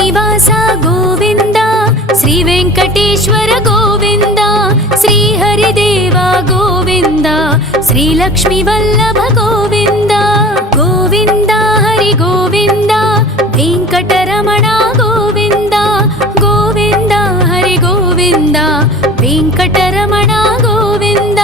శ్రీనివాస గోవింద, శ్రీ వెంకటేశ్వర గోవింద, శ్రీహరిదేవ గోవింద, శ్రీలక్ష్మీ వల్లభ గోవింద. గోవింద హరి గోవింద, వెంకటరమణ గోవింద, గోవింద హరి గోవింద, వెంకటరమణ గోవింద.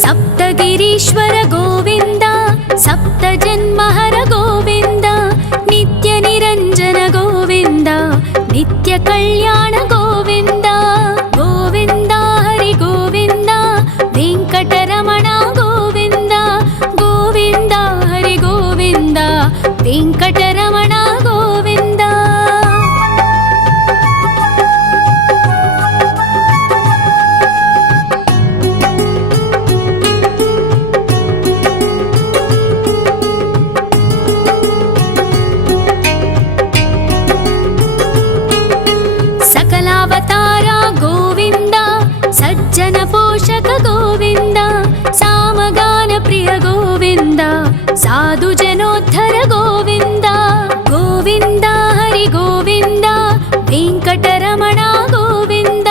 సప్తగిరీశ్వర గోవింద, సప్త జన్మహర గోవింద, నిత్య నిరంజన గోవింద, నిత్య కళ్యాణ గోవింద. గోవింద హరి గోవింద, వెంకటరమణ గోవింద, గోవింద హరి గోవింద, వెంకటరమణ గోవింద. సకలావతార గోవింద, సజ్జన పోషక గోవింద, సామగాన ప్రియ గోవింద, సాధు జనోద్ధర గోవింద. గోవింద హరి గోవింద, వెంకటరమణ గోవింద,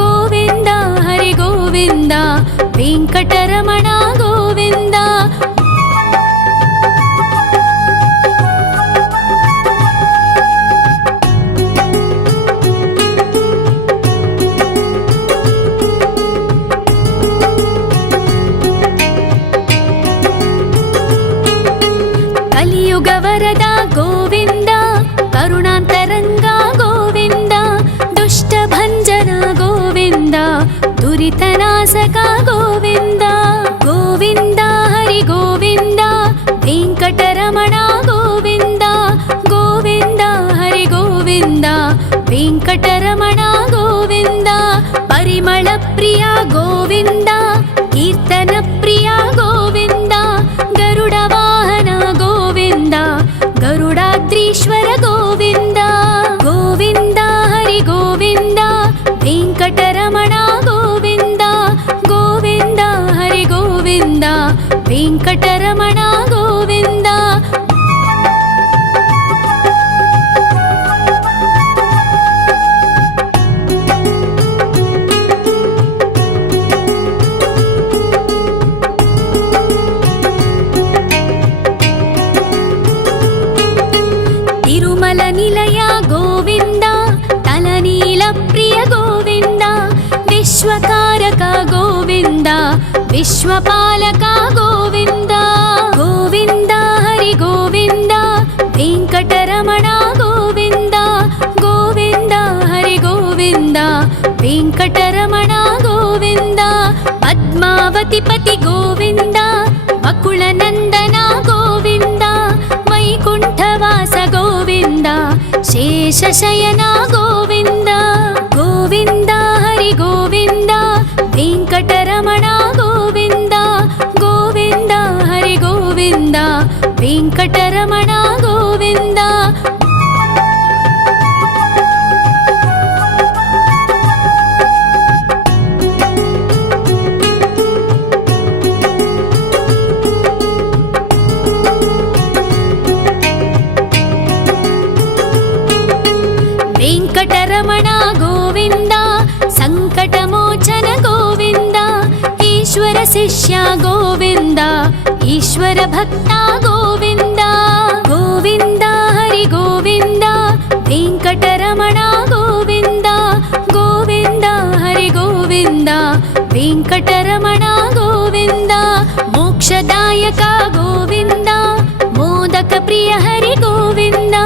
గోవింద హరి గోవింద, వెంకటరమణ గోవింద. కలియుగ వరద గోవింద, కరుణాంతరంగ గోవింద, దుష్ట భంజన గోవింద, దురితనాశక గోవింద. గోవింద హరి గోవింద, వెంకటరమణ గోవింద, గోవింద హరి గోవింద, వెంకటరమణ గోవింద. పరిమళ ప్రియ గోవింద, కీర్తన ప్రియ గోవింద, గరుడ వాహన గోవింద, గరుడాద్రీశ్వర గోవింద. గోవింద హరి గోవింద, వెంకటరమణ గోవింద, గోవింద హరి గోవింద, వెంకటరమణ గోవింద. తిరుమల నిలయ గోవింద, తలనీల ప్రియ గోవింద, విశ్వకారక గోవింద, విశ్వపాలక గోవింద. గోవింద హరి గోవింద, వెంకటరమణ గోవింద, గోవింద హరి గోవింద, వెంకటరమణ గోవింద. పద్మావతి పతి గోవింద, వకుళ నందన గోవింద, వైకుంఠవాస గోవింద, శేషశయన గోవింద. గోవింద హరి గోవింద, వెంకటరమణ గోవింద, గోవింద హరి గోవింద, వెంకటరమణ గోవింద. వెంకటరమణ గోవింద, సంకటమోచన గోవింద, ఈశ్వర శిష్య గోవింద, ఈశ్వర భక్త గోవింద. గోవింద హరి గోవింద, వెంకటరమణ గోవింద, గోవింద హరి గోవింద, వెంకటరమణ గోవింద. మోక్షదాయక గోవింద, మోదక ప్రియ హరి గోవింద,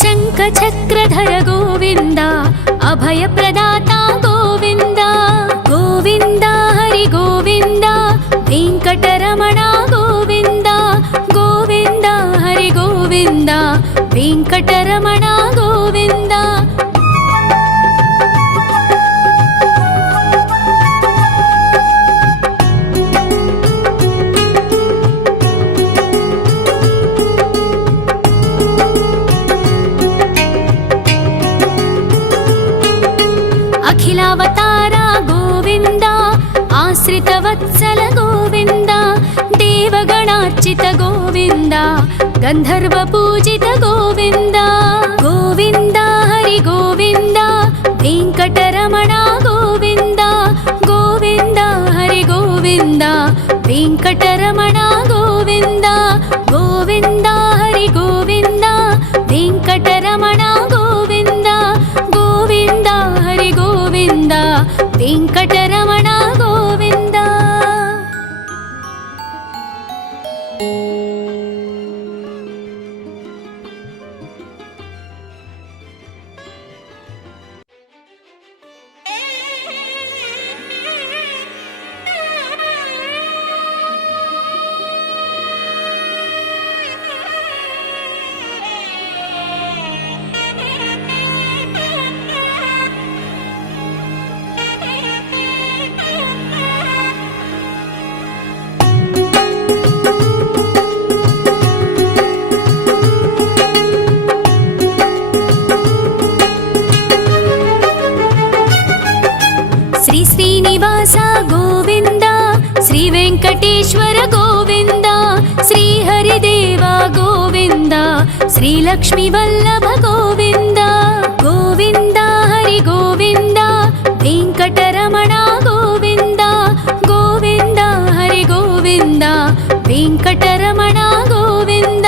శంఖ చక్రధర గోవింద, అభయ ప్రదాత గోవింద. గోవింద హరి గోవింద, వెంకటరమణ గోవింద, గోవింద హరి గోవింద, వెంకటరమణ గోవింద. आश्रितवत्सल गोविन्द देवगणार्चित गोविन्द गन्धर्वपूजित गोविन्द गोविन्द हरि गोविन्द वेङ्कटरमण गोविन्द गोविन्द हरि गोविन्द वेङ्कटरमण गोविन्द गोविन्द हरि गोविन्द वेङ्कटरमण गोविन्द गोविन्द हरि गोविन्द वेङ्कटरमण गोविन्द। श्री श्रीनिवास गोविन्द श्री वेङ्कटेश्वर गोविन्द श्री हरिदेव गोविन्द श्री लक्ष्मीवल्लभ गोविन्द गोविन्द हरि गोविन्द वेङ्कटरमण गोविन्द गोविन्द हरि गोविन्द वेङ्कटरमण गोविन्द।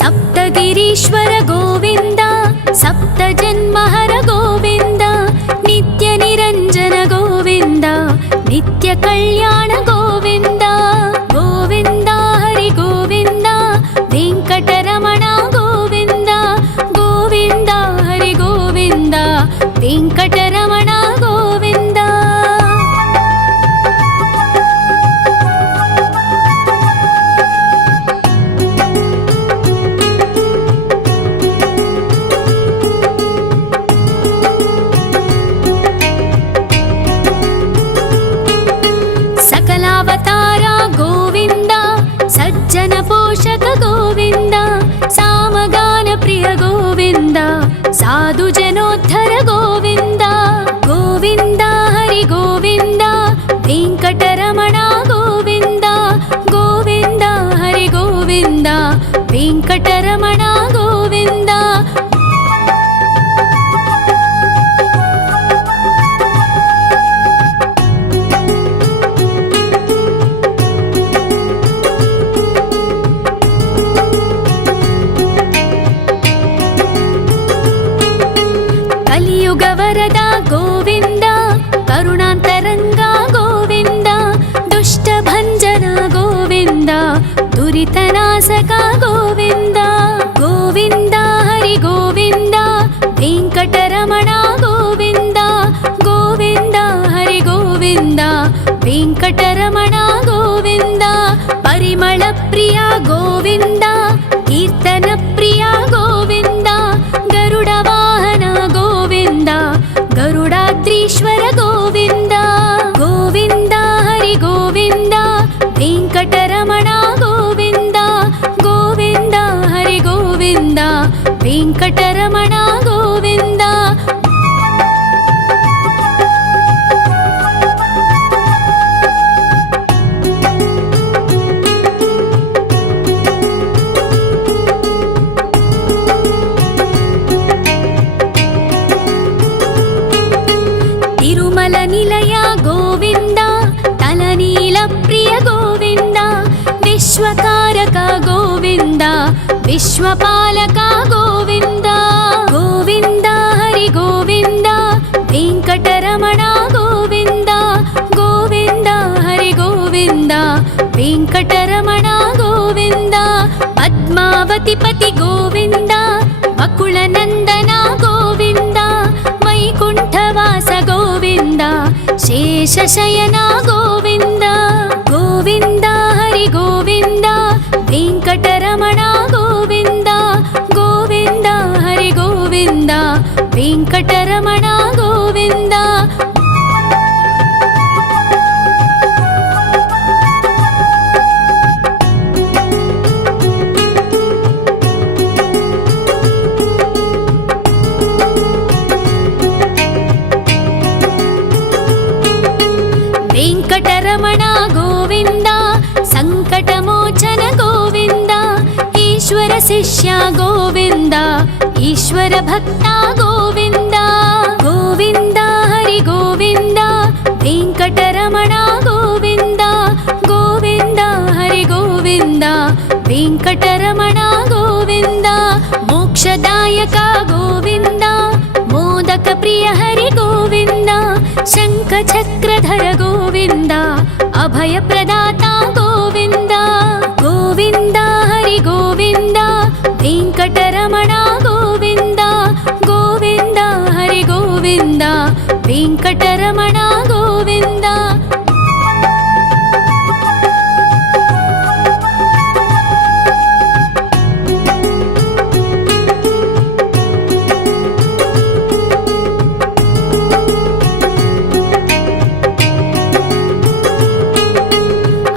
सप्तगिरीश्वर गोविन्द सप्तजन्महर गोविन्द नित्यनिरञ्जन गोविन्द नित्यकल्याण गोविन्द गोविन्द हरि गोविन्द वेङ्कटरमण गोविन्द गोविन्द हरि गोविन्द वेङ्कटरमण गोविन्द। सकलावतार गोविन्द सज्जन पोषक गोविन्द सामगान प्रिय गोविन्द साधु जनोद्धर गोविन्द गोविन्द हरि गोविन्द वेङ्कटरमण गोविन्द गोविन्द हरि गोविन्द वेङ्कटरमण गोविन्द। कलियुग वरद गोविन्द करुणान्तरङ्ग गोविन्द दुष्टभञ्जन गोविन्द दुरितनाशक गोविन्द गोविन्द हरि गोविन्द वेङ्कटरमण गोविन्द गोविन्द हरि गोविन्द वेङ्कटरमण गोविन्द। परिमल प्रिय गोविन्द कीर्तन प्रिय गोविन्द गरुड वाहन गोविन्द गरुडाद्रीश्वर गोविन्द गोविन्द हरि गोविन्द वेङ्कटरमण गोविन्द गोविन्द हरि गोविन्द वेङ्कटरमण गोविन्द। तिरुमल निलय गोविन्द तलनील प्रिय गोविन्द विश्वकारक गोविन्द विश्वपालक गोविन्द गोविन्द हरि गोविन्द वेङ्कटरमण गोविन्द गोविन्द हरि गोविन्द वेङ्कटरमण गोविन्द। पद्मावतिपति गोविन्द वकुलनन्दन गोविन्द वैकुण्ठवास गोविन्द शेषशयन गोविन्द गोविन्द हरि गोविन्द वेङ्कटरमण गोविन्द गोविन्द हरि गोविन्द वेङ्कटरमण गोविन्द। ಸಂಕಟಮೋಚನ ಗೋವಿಂದ, ಈಶ್ವರ ಶಿಷ್ಯ ಗೋವಿಂದ, ಈಶ್ವರ ಭಕ್ತ ಗೋವಿಂದ. ಗೋವಿಂದ ಹರಿ ಗೋವಿಂದ, ವೆಂಕಟರಮಣ ಗೋವಿಂದ. ಗೋವಿಂದ ಹರಿ ಗೋವಿಂದ, ವೆಂಕಟರಮಣ ಗೋವಿಂದ. ಮೋಕ್ಷದಾಯಕ ಗೋವಿಂದ, ಮೋದಕ ಪ್ರಿಯ ಹರಿ ಗೋವಿಂದ. ಶಂಖ ಚಕ್ರಧರ ಗೋವಿಂದ, ಅಭಯ ಪ್ರದಾತ ಗೋವಿಂದ. ಗೋವಿಂದ ಹರಿ ಗೋವಿಂದ, ವೆಂಕಟರಮಣ ಗೋವಿಂದ. ಗೋವಿಂದ ಹರಿ ಗೋವಿಂದ, ವೆಂಕಟರಮಣ ಗೋವಿಂದ.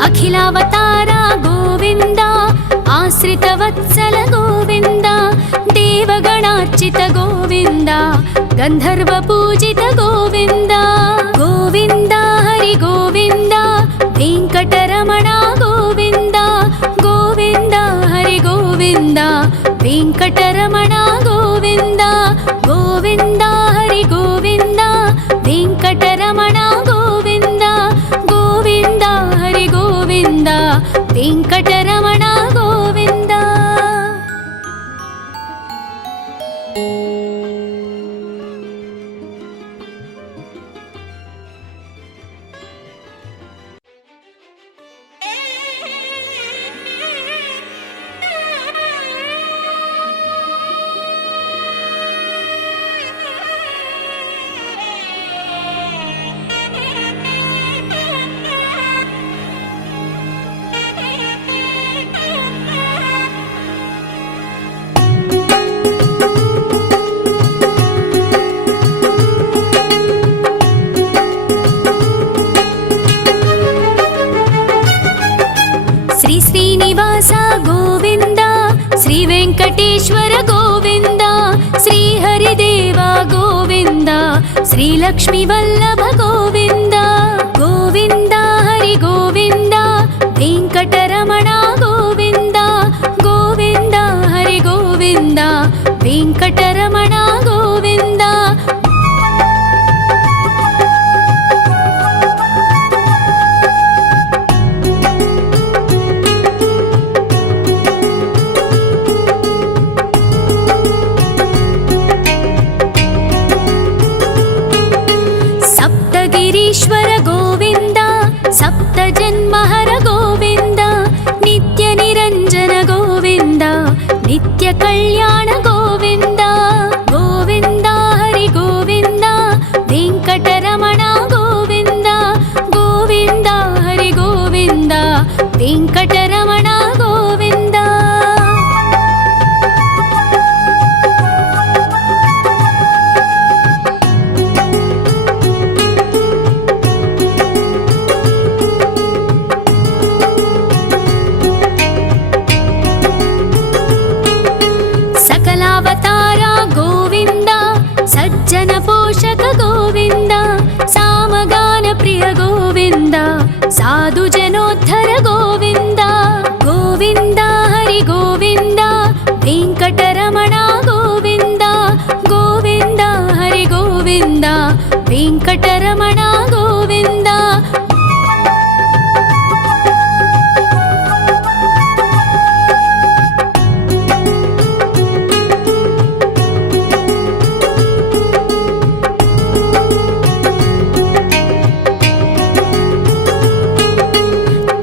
ಅಖಿಲಾವತಾರ ಗೋವಿಂದ, ಆಶ್ರಿತ ವತ್ಸಲ ಗೋವಿಂದ. ದೇವಗಣಾರ್ಚಿತ ಗೋವಿಂದ, ಗಂಧರ್ವ ಪೂಜಿತ ಗೋವಿಂದ. ಗೋವಿಂದ ಹರಿ ಗೋವಿಂದ, ವೆಂಕಟರಮಣ ಗೋವಿಂದ. ಗೋವಿಂದ ಹರಿ ಗೋವಿಂದ, ವೆಂಕಟರಮಣ ಗೋವಿಂದ. ಗೋವಿಂದ ಹರಿ ಗೋವಿಂದ, ವೆಂಕಟರಮಣ ಗೋವಿಂದ. ಗೋವಿಂದ ಹರಿ ಗೋವಿಂದ, ವೆಂಕಟರಮಣ ಗೋವಿಂದ. ಶ್ರೀ ಶ್ರೀನಿವಾಸ ಗೋವಿಂದ, ಶ್ರೀ ವೆಂಕಟೇಶ್ವರ ಗೋವಿಂದ. ಶ್ರೀ ಹರಿದೇವ ಗೋವಿಂದ, ಶ್ರೀ ಲಕ್ಷ್ಮೀ ವಲ್ಲಭ ಗೋವಿಂದ. ಗೋವಿಂದ ಹರಿ ಗೋವಿಂದ, ವೆಂಕಟರಮಣ ಗೋವಿಂದ. ಗೋವಿಂದ ಹರಿ ಗೋವಿಂದ, ವೆಂಕಟರಮಣ ಗೋವಿಂದ. ಸಪ್ತಗಿರೀಶ್ವರ ಗೋವಿಂದ, ಸಪ್ತ ಜನ್ಮಹರ ಗೋವಿಂದ. ನಿತ್ಯ ನಿರಂಜನ ಗೋವಿಂದ, ನಿತ್ಯ ಕಲ್ಯಾಣ ಗೋವಿಂದ. ಗೋವಿಂದ ಹರಿ ಗೋವಿಂದ, ವೆಂಕಟರಮಣ ಗೋವಿಂದ. ಗೋವಿಂದ ಹರಿ ಗೋವಿಂದ, ವೆಂಕಟರಮಣ ಗೋವಿಂದ. ಸಕಲಾವತಾರ ಗೋವಿಂದ, ಸಜ್ಜನ ಪೋಷಕ ಗೋವಿಂದ. ಸಾಮಗಾನ ಪ್ರಿಯ ಗೋವಿಂದ, ಸಾಧು ಜನೋದ್ಧರ ಗೋವಿಂದ. ಗೋವಿಂದ ಹರಿ ಗೋವಿಂದ, ವೆಂಕಟರಮಣ ಗೋವಿಂದ. ಗೋವಿಂದ ಹರಿ ಗೋವಿಂದ, ವೆಂಕಟರಮಣ ಗೋವಿಂದ.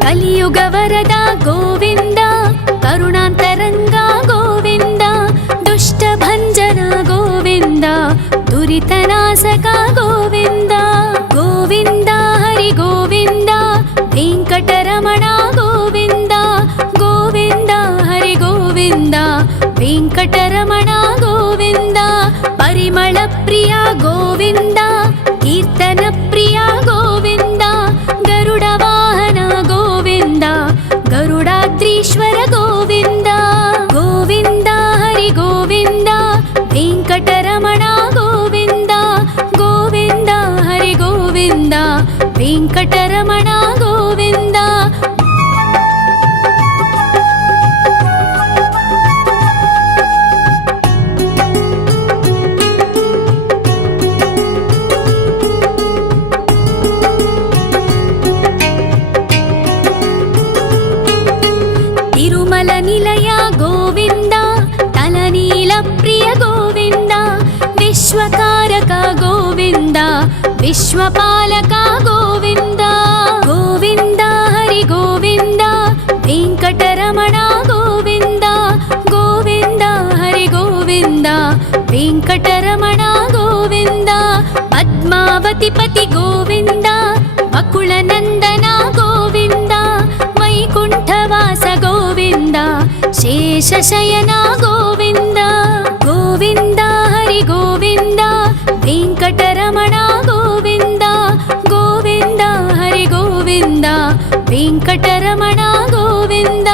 ಕಲಿಯುಗ ವರದ ಗೋವಿಂದ, ಕರುಣಾಂತರಂಗ ಗೋವಿಂದ. ದುಷ್ಟ ಭಂಜನ ಗೋವಿಂದ, ದುರಿತನಾಶಕ ಗೋವಿಂದ. ಗೋವಿಂದ ಹರಿ ಗೋವಿಂದ, ವೆಂಕಟರಮಣ ಗೋವಿಂದ. ಗೋವಿಂದ ಹರಿ ಗೋವಿಂದ, ವೆಂಕಟರಮಣ ಗೋವಿಂದ. ಪರಿಮಳ ಪ್ರಿಯ ಗೋವಿಂದ, ಕೀರ್ತನ ಪ್ರಿಯ ಗೋವಿಂದ. ಗರುಡ ವಾಹನ ಗೋವಿಂದ, ಗರುಡಾದ್ರೀಶ್ವರ ಗೋವಿಂದ. ಗೋವಿಂದ ಹರಿ ಗೋವಿಂದ, ವೆಂಕಟರಮಣ ಗೋವಿಂದ. ನಿಲಯ ಗೋವಿಂದ ತಲನೀಲ ಪ್ರಿಯ ಗೋವಿಂದ ವಿಶ್ವಕಾರಕ ಗೋವಿಂದ ವಿಶ್ವಪಾಲಕ ಗೋವಿಂದ ಗೋವಿಂದ ಹರಿ ಗೋವಿಂದ ವೆಂಕಟರಮಣ ಗೋವಿಂದ ಗೋವಿಂದ ಹರಿ ಗೋವಿಂದ ವೆಂಕಟರಮಣ ಗೋವಿಂದ ಪದ್ಮಾವತಿ ಪತಿ ಗೋವಿಂದ ವಕುಳ ನಂದನ ಗೋವಿಂದ ವೈಕುಂಠವಾಸ ಗೋವಿಂದ ಶೇಷಶಯನ ಗೋವಿಂದ ಗೋವಿಂದ ಹರಿ ಗೋವಿಂದ ವೆಂಕಟರಮಣ ಗೋವಿಂದ ಗೋವಿಂದ ಹರಿ ಗೋವಿಂದ ವೆಂಕಟರಮಣ ಗೋವಿಂದ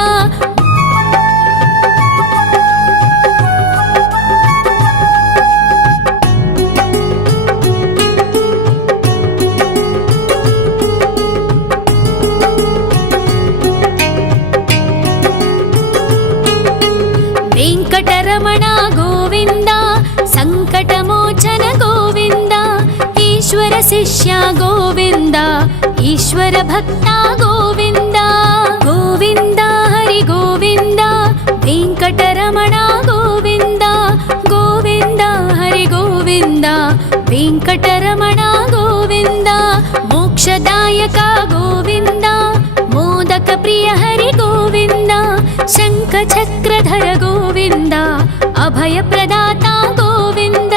ವೆಂಕಟರಮಣ ಗೋವಿಂದ ಸಂಕಟಮೋಚನ ಗೋವಿಂದ ಈಶ್ವರ ಶಿಷ್ಯ ಗೋವಿಂದ ಈಶ್ವರ ಭಕ್ತ ಗೋವಿಂದ ಗೋವಿಂದ ಹರಿ ಗೋವಿಂದ ವೆಂಕಟರಮಣ ಗೋವಿಂದ ಗೋವಿಂದ ಹರಿ ಗೋವಿಂದ ವೆಂಕಟರಮಣ ಗೋವಿಂದ ಮೋಕ್ಷದಾಯಕ ಗೋವಿಂದ ಮೋದಕ ಪ್ರಿಯ ಹರಿ ಗೋವಿಂದ ಶಂಖ ಚಕ್ರಧರ ಗೋವಿಂದ ಅಭಯ ಪ್ರದಾತ ಗೋವಿಂದ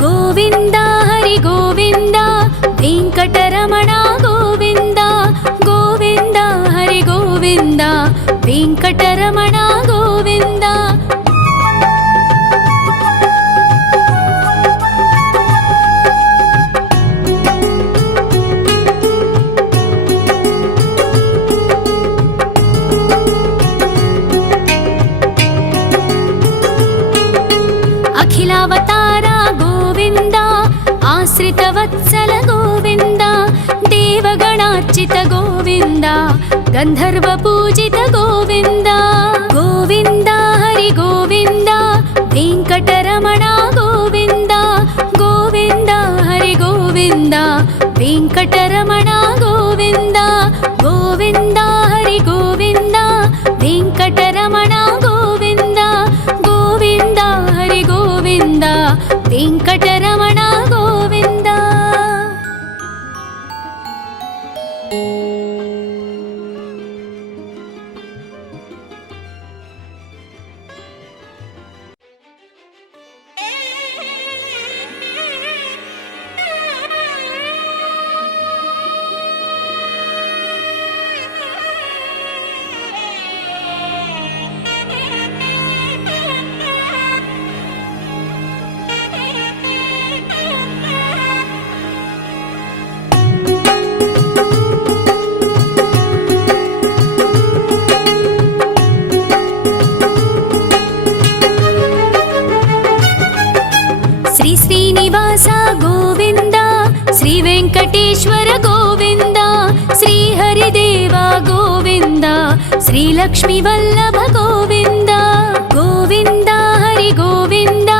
ಗೋವಿಂದ ಹರಿ ಗೋವಿಂದ ವೆಂಕಟರಮಣ ಗೋವಿಂದ ಗೋವಿಂದ ಹರಿ ಗೋವಿಂದ ವೆಂಕಟರಮಣ ಗೋವಿಂದ ಅಖಿಲಾವತಾರ ಗೋವಿಂದ ಆಶ್ರಿತ ವತ್ಸಲ ಗೋವಿಂದ ದೇವಗಣಾರ್ಚಿತ ಗೋವಿಂದ ಗಂಧರ್ವ ಪೂಜಿತ ಗೋವಿಂದ ಗೋವಿಂದ ಹರಿ ಗೋವಿಂದ ವೆಂಕಟರಮಣ ಗೋವಿಂದ ಗೋವಿಂದ ಹರಿ ಗೋವಿಂದ ವೆಂಕಟರಮಣ ಗೋವಿಂದ ಗೋವಿಂದ ಹರಿ ಗೋವಿಂದ ವೆಂಕಟರಮಣ ಗೋವಿಂದ ಗೋವಿಂದ ಹರಿ ಗೋವಿಂದ ವೆಂಕಟರಮಣ ಗೋವಿಂದ ಶ್ರೀ ಶ್ರೀನಿವಾಸ ಗೋವಿಂದ ಶ್ರೀ ವೆಂಕಟೇಶ್ವರ ಗೋವಿಂದ ಶ್ರೀ ಹರಿದೇವ ಗೋವಿಂದ ಶ್ರೀ ಲಕ್ಷ್ಮೀ ವಲ್ಲಭ ಗೋವಿಂದ ಗೋವಿಂದ ಹರಿ ಗೋವಿಂದ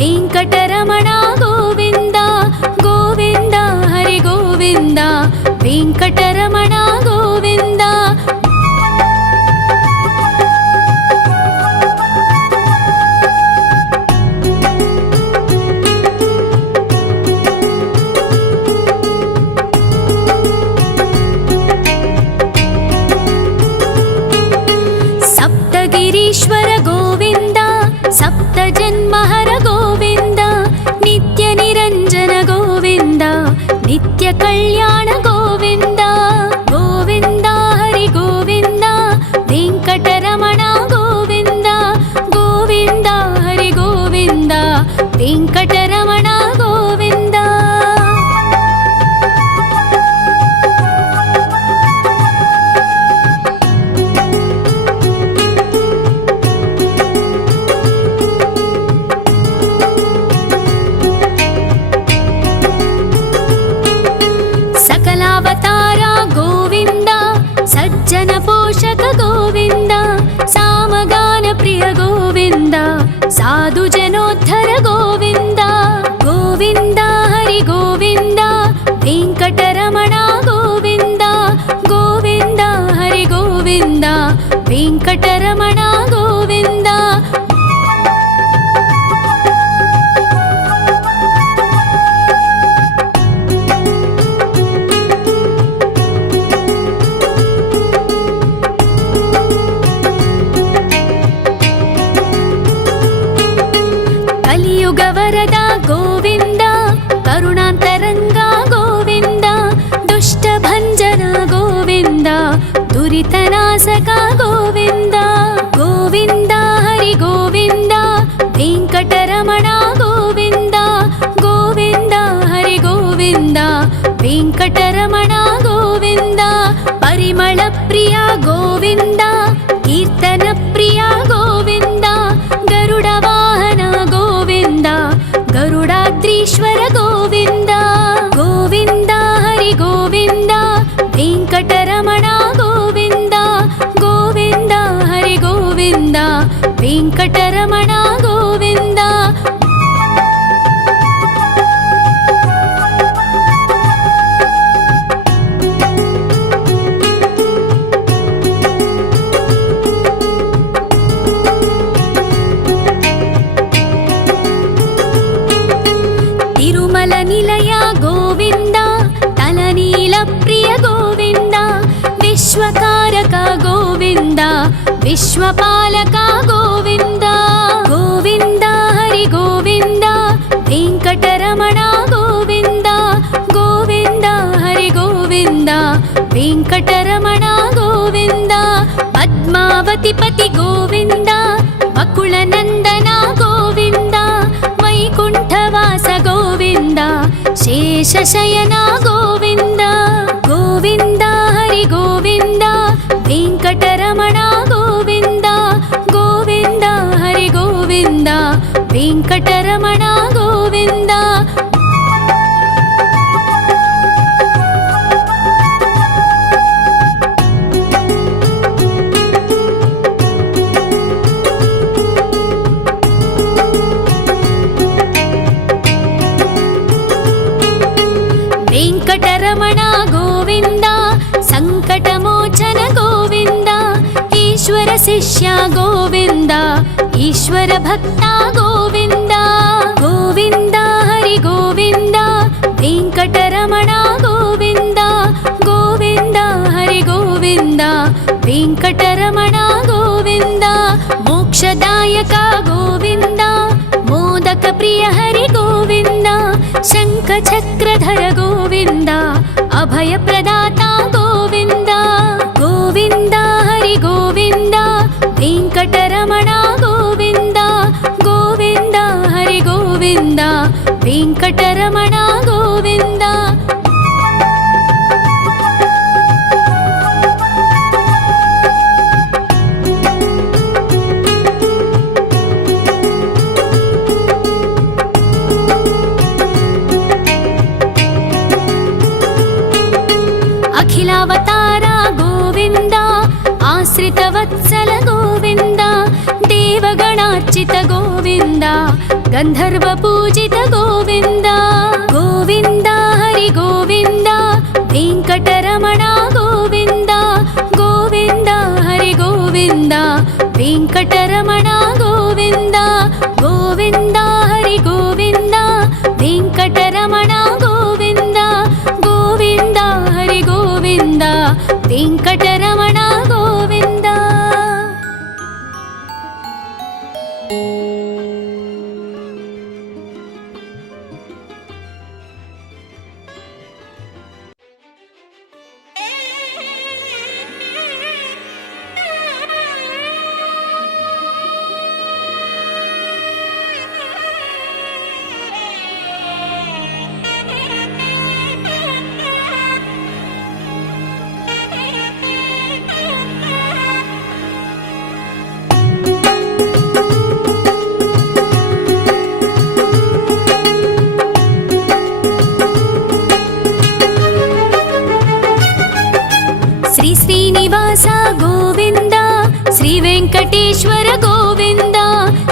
ವೆಂಕಟರಮಣ ಗೋವಿಂದ ಗೋವಿಂದ ಹರಿ ಗೋವಿಂದ ವೆಂಕಟರಮಣ ಗೋವಿಂದ ಸಪ್ತಗಿರೀಶ್ವರ ಗೋವಿಂದ ಸಪ್ತ ಜನ್ಮಹರ ಗೋವಿಂದ ನಿತ್ಯ ನಿರಂಜನ ಗೋವಿಂದ ನಿತ್ಯ ಕಲ್ಯಾಣ ಗೋವಿಂದ ಗೋವಿಂದ ಹರಿ ಗೋವಿಂದ ವೆಂಕಟರಮಣ ಗೋವಿಂದ ಗೋವಿಂದ ಹರಿ ಗೋವಿಂದ ವೆಂಕಟರಮಣ ಗೋವಿಂದ ಸಕಲಾವತಾರ ಗೋವಿಂದ ಸಜ್ಜನ ಪೋಷಕ ಗೋವಿಂದ ಸಾಮಗಾನ ಪ್ರಿಯ ಗೋವಿಂದ ಸಾಧು ಜನೋದ್ಧರ ಗೋವಿಂದ ಗೋವಿಂದ ಹರಿ ಗೋವಿಂದ ವೆಂಕಟರಮಣ ಗೋವಿಂದ ಗೋವಿಂದ ಹರಿ ಗೋವಿಂದ వెంకటరమణ గోవింద. కలియుగ వరద గోవింద, కరుణాంతరంగా గోవింద, దుష్ట భంజన గోవింద, దురితనాశక గోవింద. గోవింద హరి గోవింద, వెంకటరమణ గోవింద. గోవింద హరి గోవింద, వెంకటరమణ గోవింద. పరిమళ ప్రియ గోవింద, కీర్తన ప్రియ గోవింద. గరుడ వాహన గోవింద, గరుడాద్రీశ్వర గోవింద. గోవింద హరి గోవింద, వెంకటరమణ గోవింద. గోవింద హరి గోవింద, వెంకటరమణ గోవింద. తిరుమల నిలయ గోవింద, తలనీల ప్రియ గోవింద. విశ్వకారక గోవింద, విశ్వపాలక గోవింద. గోవింద హరి గోవింద, వెంకటరమణ గోవింద. గోవింద హరి గోవింద, వెంకటరమణ గోవింద. పద్మావతి పతి గోవింద, బకుళ నందన గోవింద. వైకుంఠవాస గోవింద, శేషశయన గోవింద. గోవింద హరి గోవింద, వెంకటరమణ గోవింద. గోవింద హరి గోవింద, వెంకటరమణ గోవింద. వెంకటరమణ గోవింద, సంకటమోచన గోవింద. ఈశ్వర శిష్య గోవింద, ఈశ్వర భక్త గోవింద. గోవింద హరి గోవింద, వెంకటరమణ గోవింద. గోవింద హరి గోవింద, వెంకటరమణ గోవింద. మోక్షదాయక గోవింద, మోదక ప్రియ హరి గోవింద. శంఖ చక్రధర గోవింద, అభయ ప్రదాత గోవింద. గోవింద హరి గోవింద, వెంకటరమణ గోవింద. గోవింద హరి గోవింద, వెంకటరమణ గోవింద. అఖిలావతార గోవింద, ఆశ్రిత వత్సల గోవింద. దేవగణార్చిత గోవింద, గంధర్వ పూజిత గోవింద. గోవింద హరి గోవింద, వెంకటరమణ గోవింద. గోవింద హరి గోవింద, వెంకటరమణ గోవింద. గోవింద హరి గోవింద, వెంకటరమణ గోవింద. గోవింద హరి గోవింద, వెంకటరమణ గోవింద. శ్రీనివాస గోవింద, శ్రీ వెంకటేశ్వర గోవింద.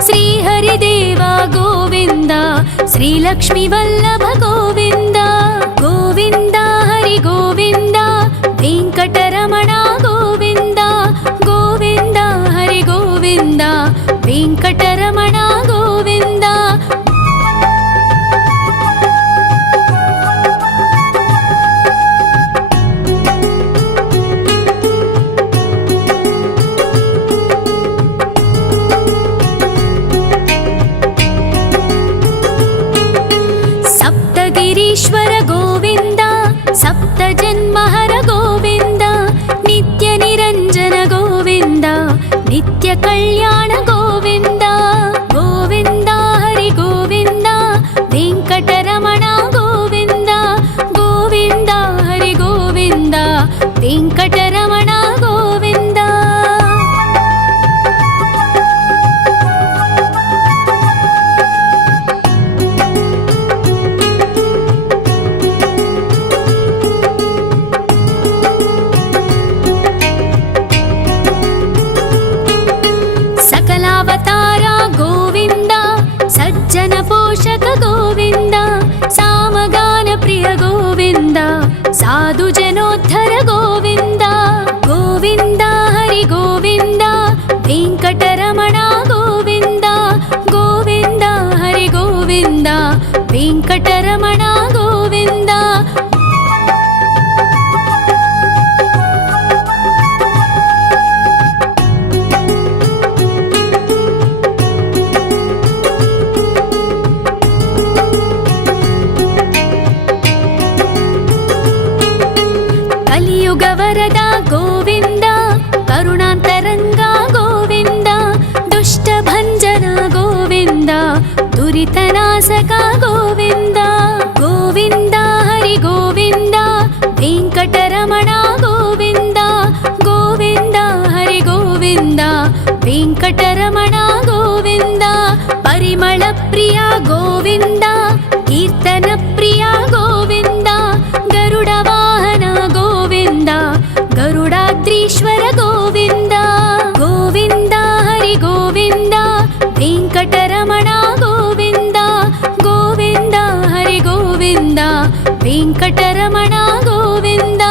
శ్రీహరిదేవ గోవింద, శ్రీలక్ష్మీ వల్లభ గోవింద. గోవింద హరి గోవింద, వెంకటరమణ గోవింద. గోవింద ಉಪಾಸಕ ಗೋವಿಂದ ಗೋವಿಂದ ಹರಿ ಗೋವಿಂದ ವೆಂಕಟರಮಣ ಗೋವಿಂದ ಗೋವಿಂದ ಹರಿ ಗೋವಿಂದ ವೆಂಕಟರಮಣ ಗೋವಿಂದ ಪರಿಮಳ ಪ್ರಿಯ ಗೋವಿಂದ ಕೀರ್ತನ ಪ್ರಿಯ ಗೋವಿಂದ ಗರುಡ ವಾಹನ ಗೋವಿಂದ ಗರುಡಾದ್ರೀಶ್ವರ ಗೋವಿಂದ ಗೋವಿಂದ ಹರಿ ಗೋವಿಂದ ವೆಂಕಟರಮಣ ಗೋವಿಂದ ಗೋವಿಂದ ಹರಿ ಗೋವಿಂದ ವೆಂಕಟರಮಣ ಗೋವಿಂದ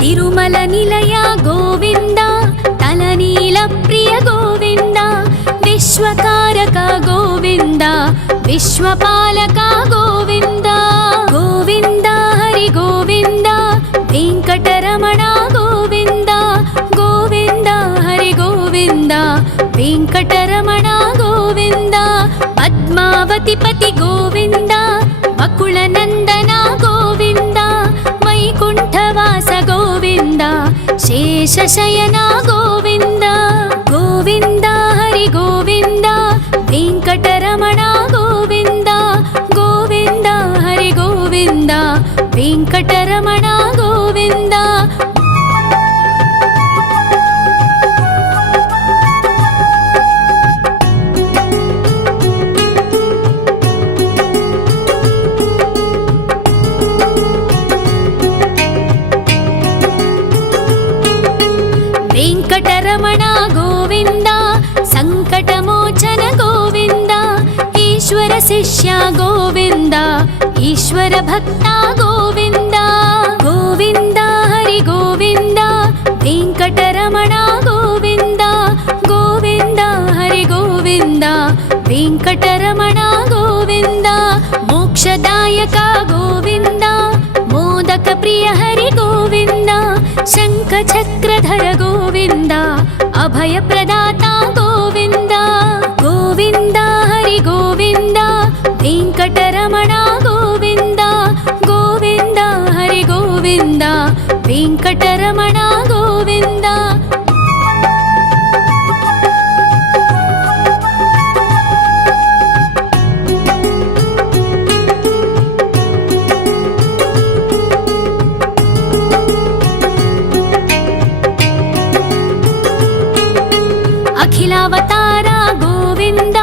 ತಿರುಮಲ ನಿಲಯ ಗೋವಿಂದ ತಲನೀಲ ಪ್ರಿಯ ಗೋವಿಂದ ವಿಶ್ವಕಾರಕ ಗೋವಿಂದ ವಿಶ್ವಪಾಲಕ ಗೋವಿಂದ ಗೋವಿಂದ ಹರಿ ಗೋವಿಂದ ವೆಂಕಟರಮಣ ಗೋವಿಂದ ಗೋವಿಂದ ಹರಿ ಗೋವಿಂದ ವೆಂಕಟರಮಣ ಗೋವಿಂದ ಪದ್ಮಾವತಿ ಪತಿ ಗೋವಿಂದ ವಕುಳ ನಂದನ ಗೋವಿಂದ ವೈಕುಂಠವಾಸ ಗೋವಿಂದ ಶೇಷಶಯನ ಗೋವಿಂದ ಗೋವಿಂದ ಹರಿ ಗೋವಿಂದ ವೆಂಕಟರಮಣ ಗೋವಿಂದ ಗೋವಿಂದ ಹರಿ ಗೋವಿಂದ ವೆಂಕಟರಮಣ ಗೋವಿಂದ ವೆಂಕಟರಮಣ ಗೋವಿಂದ ಸಂಕಟಮೋಚನ ಗೋವಿಂದ ಈಶ್ವರ ಶಿಷ್ಯ ಗೋವಿಂದ ಈಶ್ವರ ಭಕ್ತ ಗೋವಿಂದ ಗೋವಿಂದ ಹರಿ ಗೋವಿಂದ ವೆಂಕಟರಮಣ ಗೋವಿಂದ ಗೋವಿಂದ ಹರಿ ಗೋವಿಂದ ವೆಂಕಟರಮಣ ಗೋವಿಂದ ಮೋಕ್ಷದಾಯಕ ಗೋವಿಂದ ಮೋದಕ ಪ್ರಿಯ ಹರಿ ಗೋವಿಂದ ಶಂಖ ಚಕ್ರಧರ ಗೋವಿಂದ ಅಭಯ ಪ್ರದಾತ ಗೋವಿಂದ ಗೋವಿಂದ ಹರಿ ಗೋವಿಂದ ವೆಂಕಟರಮಣ ಗೋವಿಂದ ಗೋವಿಂದ ಹರಿ ಗೋವಿಂದ ವೆಂಕಟರಮಣ ಗೋವಿಂದ ಅಖಿಲಾವತಾರ ಗೋವಿಂದ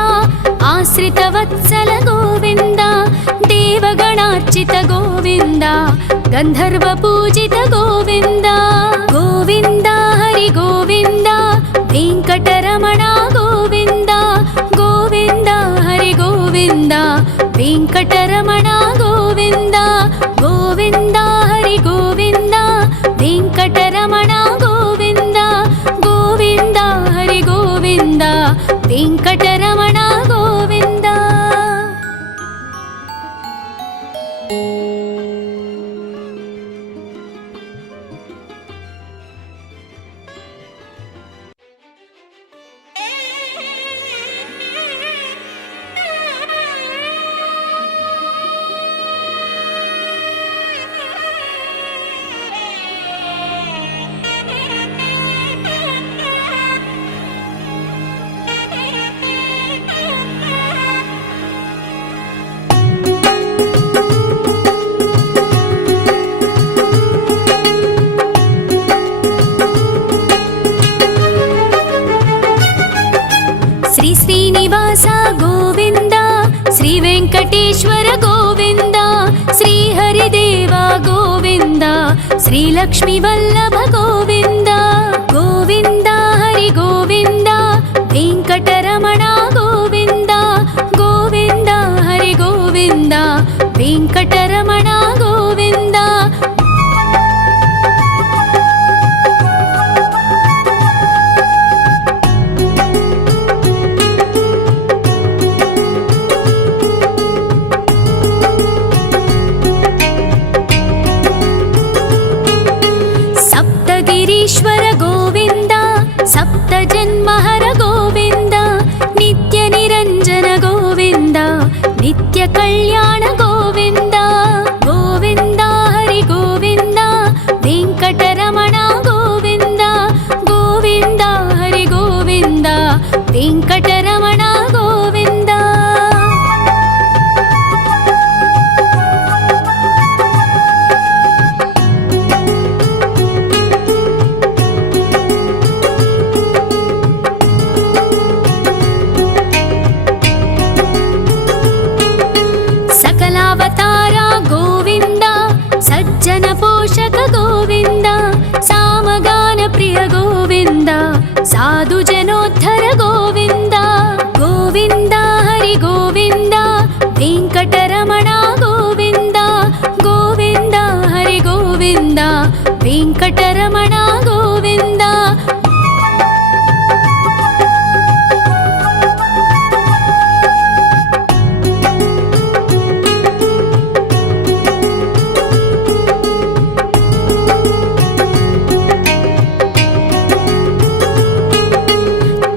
ಆಶ್ರಿತ ವತ್ಸಲ ಗೋವಿಂದ ದೇವಗಣಾರ್ಚಿತ ಗೋವಿಂದ ಗಂಧರ್ವ ಪೂಜಿತ ಗೋವಿಂದ ಗೋವಿಂದ ಹರಿ ಗೋವಿಂದ ವೆಂಕಟರಮಣ ಗೋವಿಂದ ಗೋವಿಂದ ಹರಿ ಗೋವಿಂದ ವೆಂಕಟರಮಣ ಗೋವಿಂದ ಗೋವಿಂದ ಹರಿ ಗೋವಿಂದ ವೆಂಕಟರಮಣ ಗೋವಿಂದ ಗೋವಿಂದ ಹರಿ ಗೋವಿಂದ ವೆಂಕಟರಮಣ ಗೋವಿಂದ ಶ್ರೀನಿವಾಸ ಗೋವಿಂದ ಶ್ರೀ ವೆಂಕಟೇಶ್ವರ ಗೋವಿಂದ ಶ್ರೀ ಹರಿದೇವ ಗೋವಿಂದ ಶ್ರೀ ಲಕ್ಷ್ಮೀ ವಲ್ಲಭ ಗೋವಿಂದ ಗೋವಿಂದ ಹರಿ ಗೋವಿಂದ ವೆಂಕಟರಮಣ ಗೋವಿಂದ ಗೋವಿಂದ ಹರಿ ಗೋವಿಂದ ವೆಂಕಟರಮಣ ಗೋವಿಂದ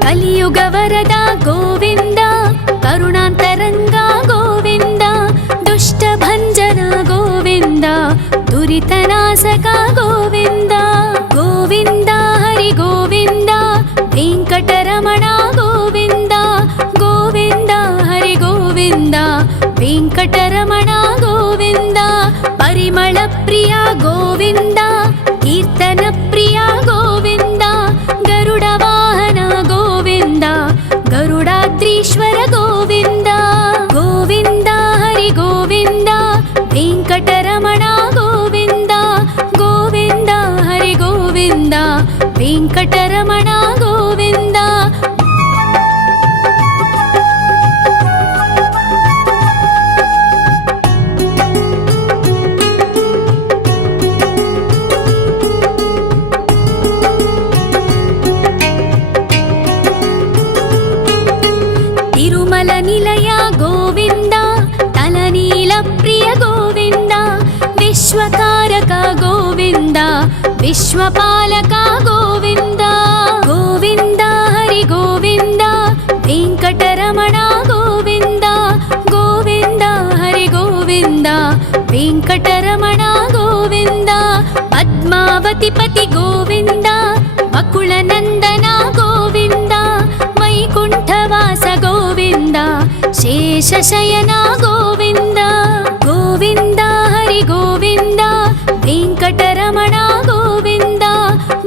కలియుగ వరద గోవింద, కరుణాంతరంగా గోవింద, దుష్ట భంజన గోవింద, దురితనాశక గోవింద. గోవింద హరి గోవింద, వెంకటరమణ గోవింద, గోవింద హరి గోవింద, వెంకటరమణ గోవింద. పరిమళ ప్రియ గోవింద, కీర్తన ప్రియ గోవింద, గరుడ వాహన గోవింద, గరుడాద్రీశ్వర గోవింద. గోవింద హరి గోవింద, వెంకటరమణ గోవింద, గోవింద హరి గోవింద, వెంకటరమణ గోవింద. తిరుమల నిలయ గోవింద, తలనీల ప్రియ గోవింద, విశ్వకారక గోవింద, విశ్వపాలక గోవింద. గోవింద హరి గోవింద, వెంకటరమణ గోవింద, గోవింద హరి గోవింద, వెంకటరమణ గోవింద. పద్మావతి పతి గోవింద, వకుళ నందన గోవింద, వైకుంఠవాస గోవింద, శేషశయన గోవింద. గోవింద హరి గోవింద, వెంకటరమణ గోవింద,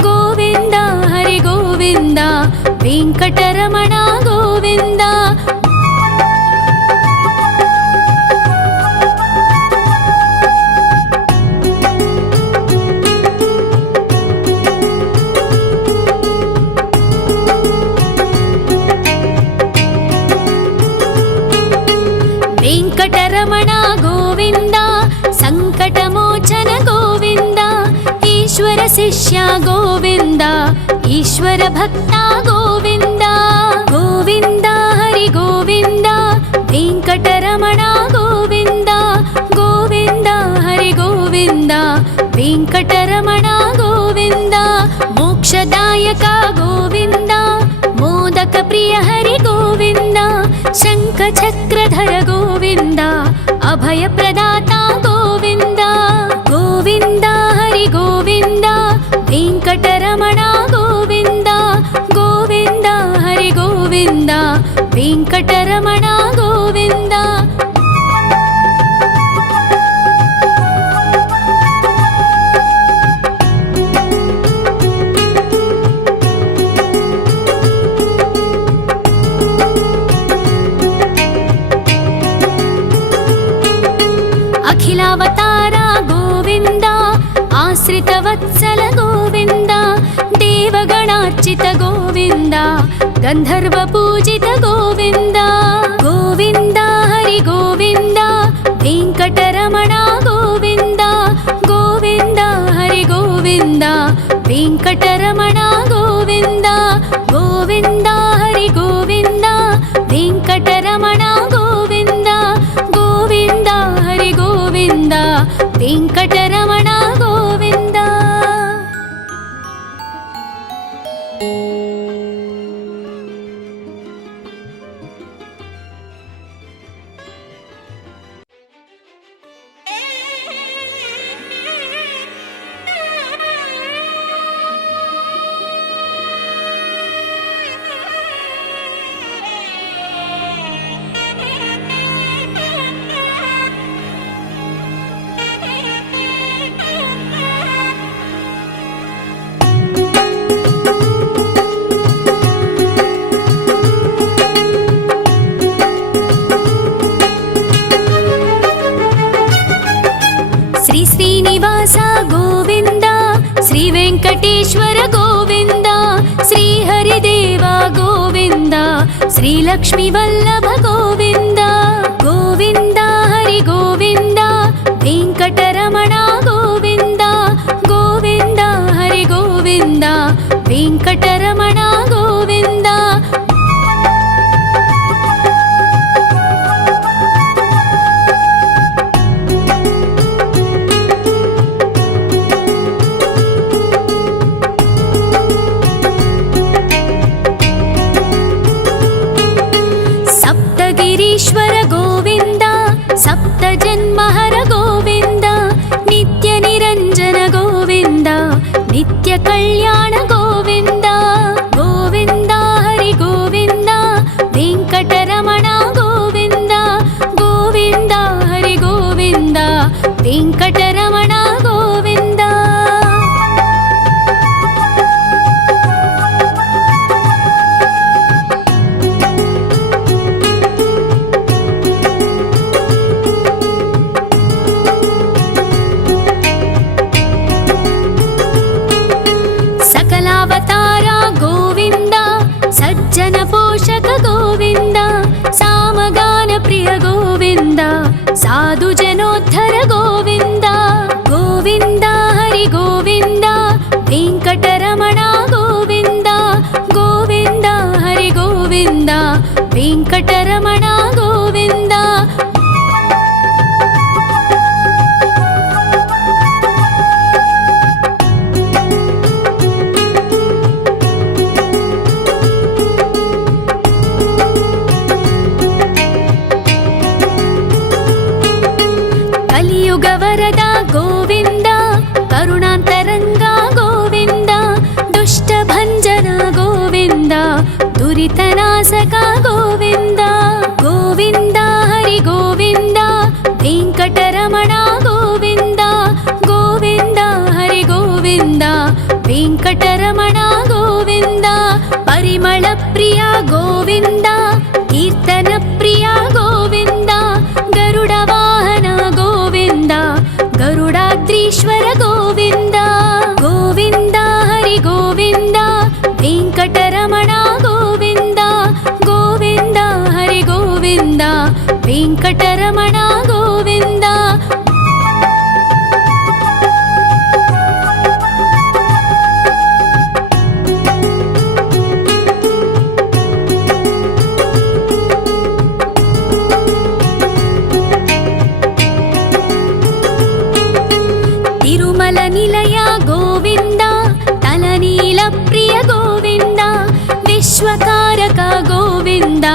గోవింద హరి గోవింద, వెంకటరమణ గోవింద. వెంకటరమణ గోవింద, సంకటమోచన గోవింద, ఈశ్వర శిష్య గోవింద, ఈశ్వర భక్త గోవింద. గోవింద హరి గోవింద, వెంకటరమణ గోవింద, గోవింద హరి గోవింద, వెంకటరమణ గోవింద. మోక్షదాయక గోవింద, మోదక ప్రియ హరి గోవింద, శంఖ చక్రధర గోవింద, అభయ ప్రదాత గోవింద. గోవింద హరి గోవింద, వెంకటరమణ గోవింద, గోవింద హరి గోవింద, వెంకటరమణ గోవింద. అఖిలావతార గోవింద, ఆశ్రిత వత్సల గోవింద, దేవగణార్చిత గోవింద, గంధర్వ పూజిత గోవింద. గోవింద హరి గోవింద, వెంకటరమణ గోవింద, గోవింద హరి గోవింద, వెంకటరమణ గోవింద. గోవింద హరి గోవింద, వెంకటరమణ గోవింద, గోవింద హరి గోవింద, వెంకటరమణ గోవింద. శ్రీ శ్రీనివాస గోవింద, శ్రీ వెంకటేశ్వర గోవింద, శ్రీ హరిదేవ గోవింద, శ్రీ లక్ష్మీ వల్లభ గోవింద. గోవింద హరి గోవింద, వెంకటరమణ గోవింద, గోవింద హరి గోవింద, వెంకటరమణ గోవింద. వెంకటరమణ గోవింద. కలియుగ వరద గోవింద, కరుణాంతరంగ గోవింద, దుష్ట భంజన గోవింద, దురితనాశక గోవింద. గోవింద హరి గోవింద, వెంకటరమణ గోవింద. గోవింద హరి గోవింద, వెంకటరమణ గోవింద. పరిమళ ప్రియ గోవింద, కీర్తన ప్రియ గోవింద. గరుడ వాహన గోవింద, గరుడాద్రీశ్వర గోవింద. గోవింద హరి గోవింద, వెంకటరమణ గోవింద. గోవింద హరి గోవింద, వెంకటరమణ గోవింద. తిరుమల నిలయ గోవింద, తలనీల ప్రియ గోవింద. విశ్వకారక గోవింద,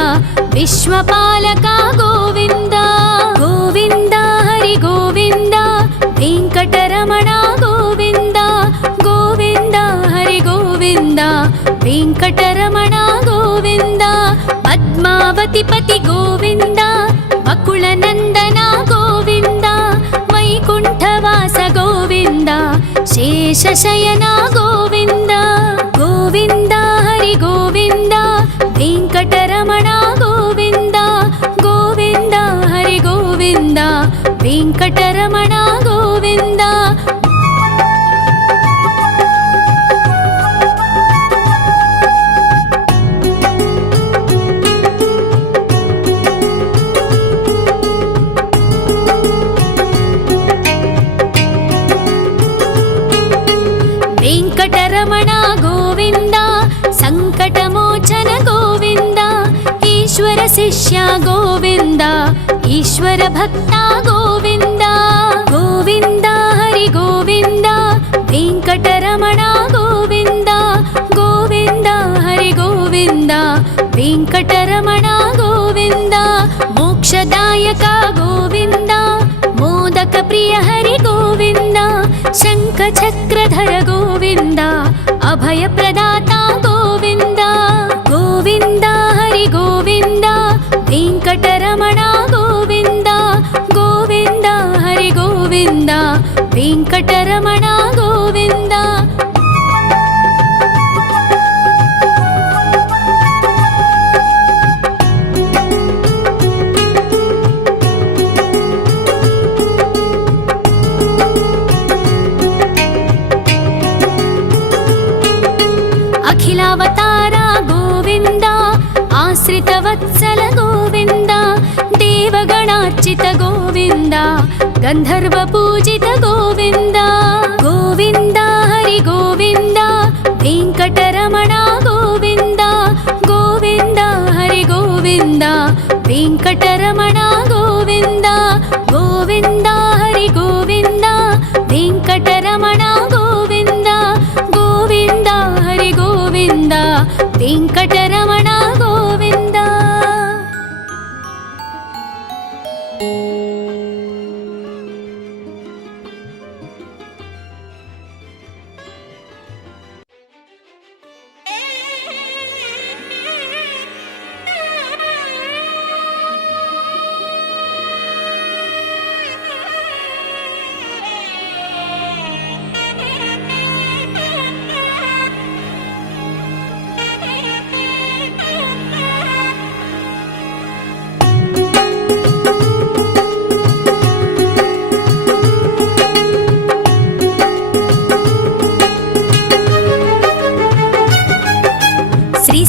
విశ్వపాలక గోవింద. గోవింద హరి గోవింద, వెంకటరమణ గోవింద. గోవింద హరి గోవింద, వెంకటరమణ గోవింద. పద్మావతి పతి గోవింద, వకుళ నందన గోవింద. వైకుంఠవాస గోవింద, శేషశయన గోవింద. గోవింద హరి గోవింద, వెంకటరమణ గోవింద. గోవింద హరి గోవింద, వెంకటరమణ గోవింద. వెంకటరమణ గోవింద, సంకటమోచన గోవింద. ఈశ్వర శిష్య గోవింద, ఈశ్వర భక్త గోవింద. గోవింద హరి గోవింద, వెంకటరమణ గోవింద. గోవింద హరి గోవింద, వెంకటరమణ గోవింద. మోక్షదాయక గోవింద, మోదక ప్రియ హరి గోవింద. శంఖ చక్రధర గోవింద, అభయ ప్రదాత గోవింద. గోవింద హరి గోవింద, వెంకటరమణ గోవింద. గోవింద హరి గోవింద, వెంకటరమణ గోవింద. అఖిలావతార గోవింద, ఆశ్రిత వత్సల గోవింద. దేవగణార్చిత గోవింద, గంధర్వ పూజిత గోవింద. గోవింద హరి గోవింద, వెంకటరమణ గోవింద. గోవింద హరి గోవింద, వెంకటరమణ గోవింద. గోవింద హరి గోవింద, వెంకటరమణ గోవింద. గోవింద హరి గోవింద, వెంకటరమణ గోవింద.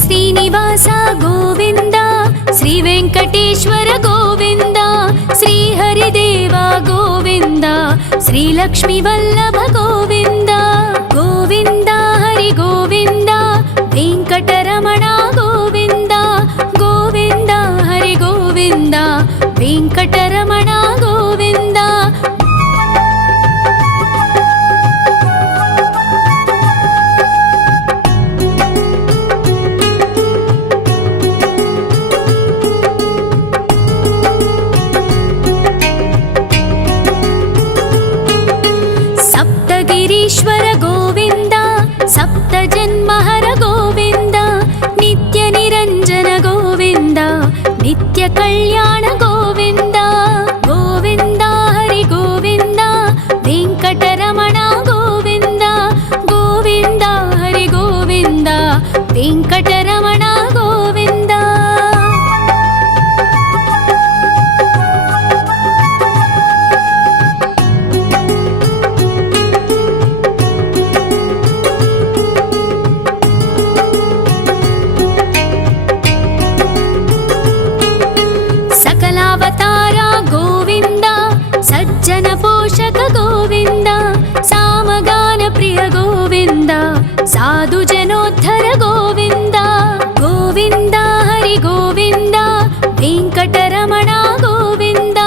శ్రీనివాస గోవింద, శ్రీ వెంకటేశ్వర గోవింద, శ్రీ హరిదేవ గోవింద, శ్రీ లక్ష్మీ వల్లభ గోవింద. గోవింద హరి గోవింద, వెంకటరమణ గోవింద. గోవింద వెంకటరమణ గోవింద. సకలావతార గోవింద, సజ్జన పోషక గోవింద, సామగాన ప్రియ గోవింద, సాధు జనోద్ధర గోవింద. గోవింద హరి గోవింద, వెంకటరమణ గోవింద.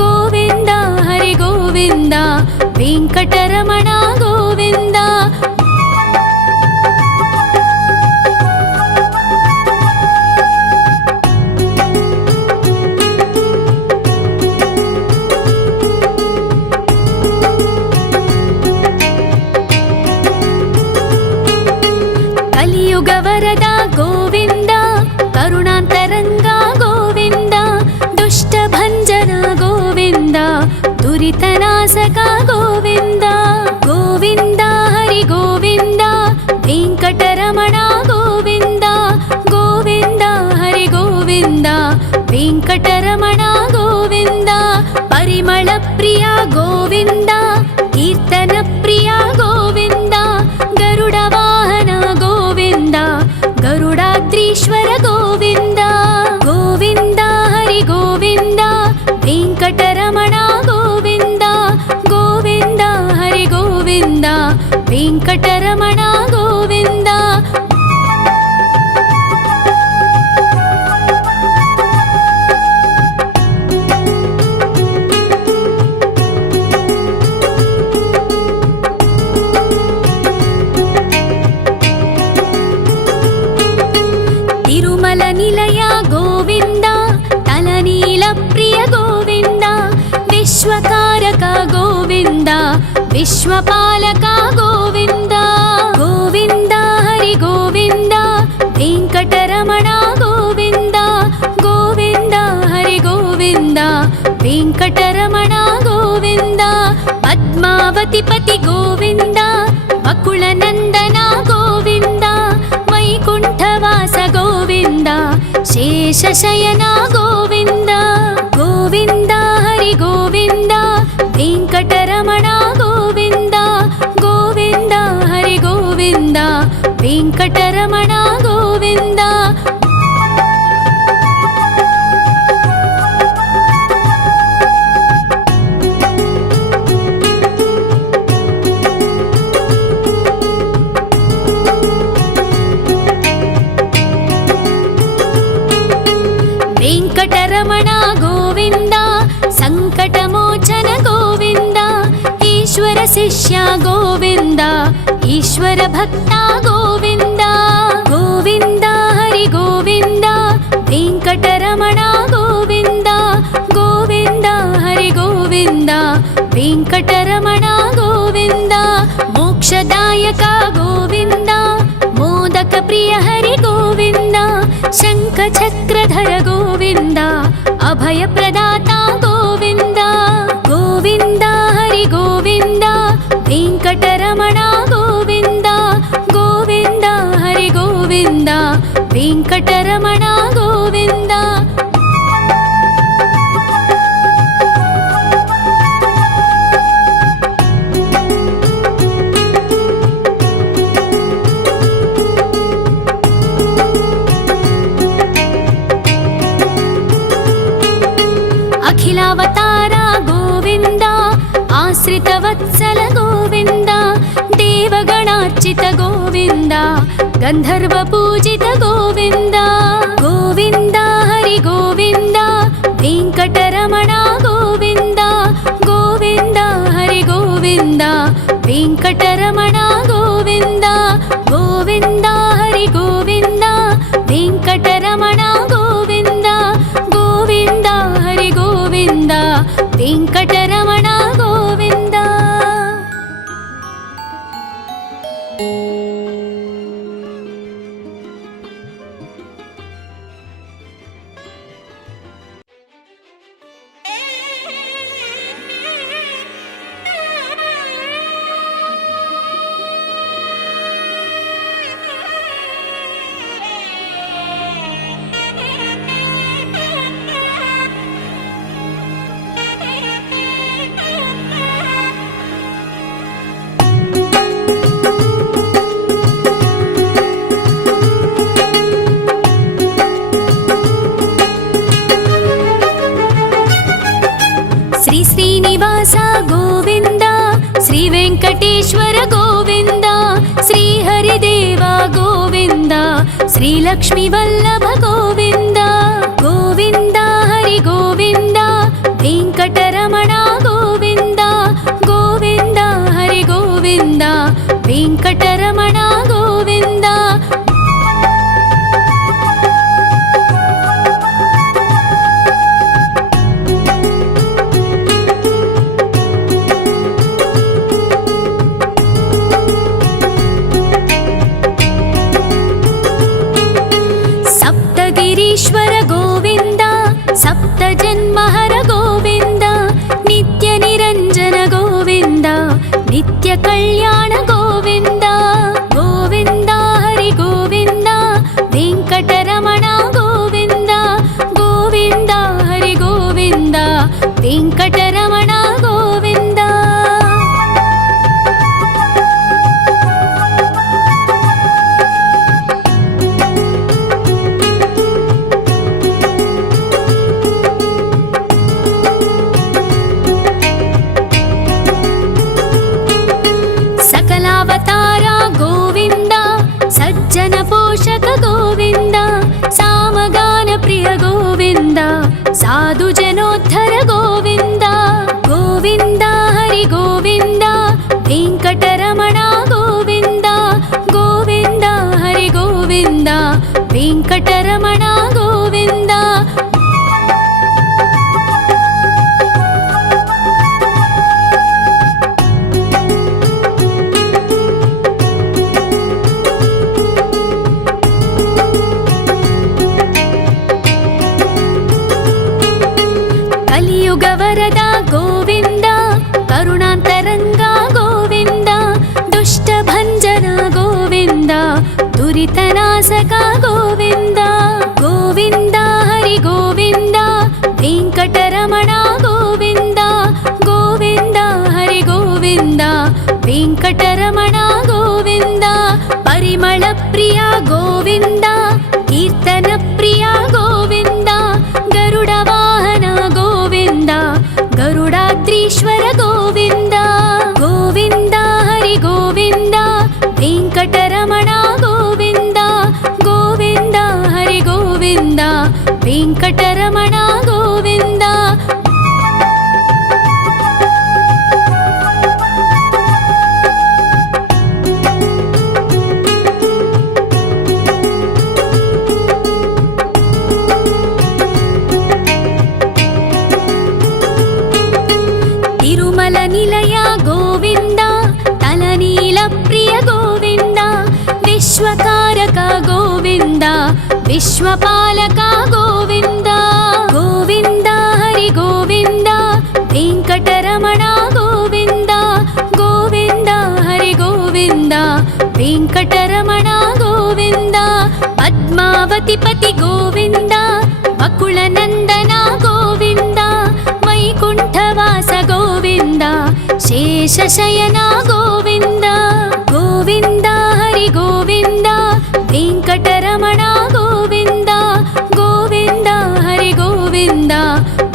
గోవింద హరి గోవింద, వెంకటరమణ గోవింద. కలియుగ వరద గోవింద, కరుణాంతరంగా గోవింద, దుష్ట భంజన గోవింద, దురితనాశక గోవింద. గోవింద హరి గోవింద, వెంకటరమణ గోవింద. గోవింద హరి గోవింద, వెంకటరమణ గోవింద. పరిమళ ప్రియ గోవింద, కీర్తన ప్రియ గోవింద, గరుడ వాహన గోవింద, గరుడాద్రీశ్వర గోవింద. గోవింద హరి గోవింద, వెంకటరమణ గోవింద. గోవింద హరి గోవింద, వెంకటరమణ గోవింద. తిరుమల నిలయ గోవింద, తలనీల ప్రియ గోవింద, విశ్వకారక గోవింద, విశ్వపాలక గోవింద. గోవింద హరి గోవింద, వెంకటరమణ గోవింద. గోవింద హరి గోవింద, వెంకటరమణ గోవింద. పద్మావతి పతి గోవింద, వకుళ నందన గోవింద, వైకుంఠవాస గోవింద, శేషశయన గోవింద. గోవింద హరి గోవింద, వెంకటరమణ గోవింద. గోవింద హరి గోవింద, వెంకటరమణ గోవింద. వెంకటరమణ గోవింద, సంకటమోచన గోవింద, ఈశ్వర శిష్య గోవింద, ఈశ్వర భక్త గోవింద. గోవింద హరి గోవింద, వెంకటరమణ గోవింద. గోవింద హరి గోవింద, వెంకటరమణ గోవింద. మోక్షదాయక గోవింద, మోదక ప్రియ హరి గోవింద, శంఖ చక్రధర గోవింద, అభయ ప్రదాత గోవింద. గోవింద హరి గోవింద, వెంకటరమణ గోవింద. గోవింద హరి గోవింద, వెంకటరమణ గోవింద. అఖిలావతార గోవింద, ఆశ్రిత వత్సల గోవింద, దేవగణార్చిత గోవింద, గంధర్వ పూజిత గోవింద. గోవింద హరి గోవింద, వెంకటరమణ గోవింద. గోవింద హరి గోవింద, వెంకటరమణ గోవింద. గోవింద హరి గోవింద, వెంకటరమణ గోవింద. గోవింద హరి గోవింద, వెంకటరమణ గోవింద. శ్రీలక్ష్మి వల్లభ గోవింద గోవింద హరి గోవింద వెంకటరమణ గోవింద గోవింద హరి గోవింద వెంకటరమణ గోవింద సప్తగిరీశ్వర గోవింద సప్త జన్మహర గోవింద నిత్య నిరంజన గోవింద నిత్య కళ్యాణ గోవింద గోవింద హరి గోవింద వెంకటరమణ గోవింద గోవింద హరి గోవింద వెంకటరమణ గోవింద సకలావతార గోవింద సజ్జన పోషక గోవింద సామగాన ప్రియ గోవింద సాధు జనోద్ధర గోవింద గోవింద హరి గోవింద వెంకటరమణ గోవింద గోవింద హరి గోవింద వెంకటరమణ గోవింద కలియుగ వరద గోవింద కరుణాంతరంగ గోవింద దుష్ట భంజన గోవింద దురితనాశక గోవింద గోవింద హరి గోవింద వెంకటరమణ గోవింద గోవింద హరి గోవింద వెంకటరమణ గోవింద పరిమళ ప్రియ గోవింద కీర్తన ప్రియ గోవింద గరుడ వాహన గోవింద గరుడాద్రీశ్వర గోవింద గోవింద హరి గోవింద వెంకటరమణ గోవింద గోవింద హరి గోవింద వెంకటరమణ గోవింద తిరుమల నిలయ గోవింద తలనీల ప్రియ గోవింద విశ్వకారక గోవింద విశ్వపాలక గోవింద గోవింద హరి గోవింద వెంకటరమణ గోవింద గోవింద హరి గోవింద వెంకటరమణ గోవింద పద్మావతి పతి గోవింద వకుళ నందన గోవింద వైకుంఠవాస గోవింద శేషశయన గోవింద గోవింద హరి గోవింద వెంకటరమణ గోవింద గోవింద హరి గోవింద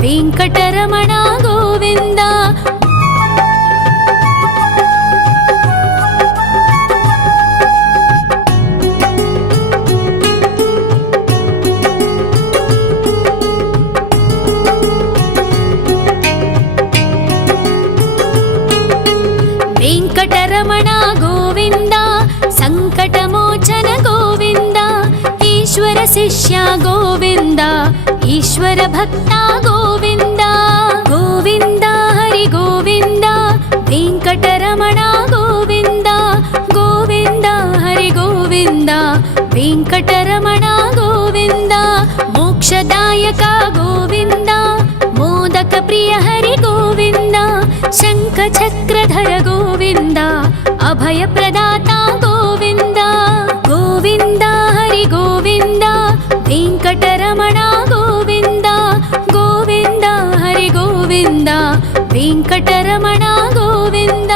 వెంకటరమణ గోవింద వెంకటరమణ గోవింద సంకటమోచన గోవింద ఈశ్వర శిష్య గోవింద ఈశ్వర భక్త గోవింద గోవింద హరి గోవింద వెంకటరమణ గోవింద గోవింద హరి గోవింద వెంకటరమణ గోవింద మోక్షదాయక గోవింద మోదక ప్రియ హరి గోవింద శంఖ చక్రధర గోవింద అభయ ప్రదాత గోవింద గోవింద హరి గోవింద వెంకటరమణ గోవింద గోవింద హరి గోవింద వెంకటరమణ గోవింద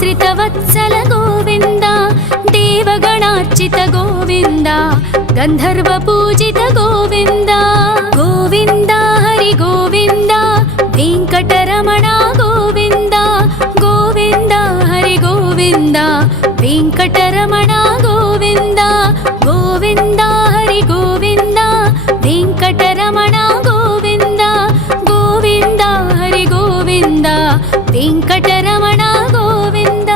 ಆಶ್ರಿತವತ್ಸಲ ಗೋವಿಂದ ದೇವಗಣಾರ್ಚಿತ ಗೋವಿಂದ ಗಂಧರ್ವ ಪೂಜಿತ ಗೋವಿಂದ ಗೋವಿಂದ ಹರಿ ಗೋವಿಂದ ವೆಂಕಟರಮಣ ಗೋವಿಂದ ಗೋವಿಂದ ಹರಿ ಗೋವಿಂದ ವೆಂಕಟರಮಣ ಗೋವಿಂದ ಗೋವಿಂದ ಹರಿ ಗೋವಿಂದ ವೆಂಕಟರಮಣ ಗೋವಿಂದ ಗೋವಿಂದ ಹರಿ ಗೋವಿಂದ ವೆಂಕಟರಮಣ ಗೋವಿಂದ